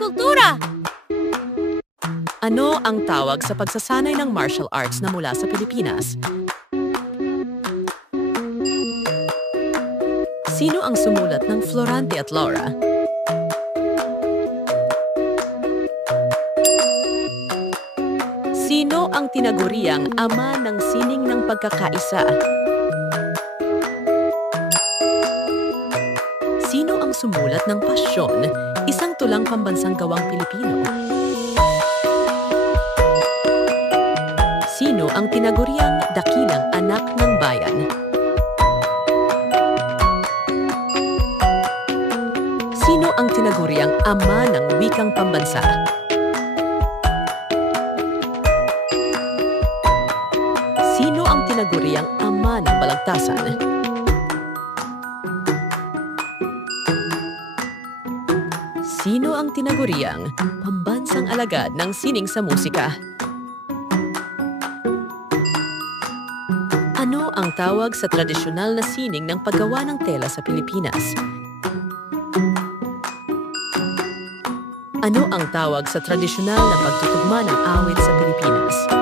kultura. Ano ang tawag sa pagsasanay ng martial arts na mula sa Pilipinas? Sino ang sumulat ng Florante at Laura? Sino ang tinaguriang ama ng sining ng pagkakaisa? Sino ang sumulat ng Pasyon, isang tulang pambansang gawang Pilipino? Sino ang tinaguriang dakilang anak ng bayan? Sino ang tinaguriang ama ng wikang pambansa? Sino ang tinaguriang ama ng balagtasan? Sino ang tinaguriang pambansang alagad ng sining sa musika? Ano ang tawag sa tradisyonal na sining ng paggawa ng tela sa Pilipinas? Ano ang tawag sa tradisyonal na pagtutugma ng awit sa Pilipinas?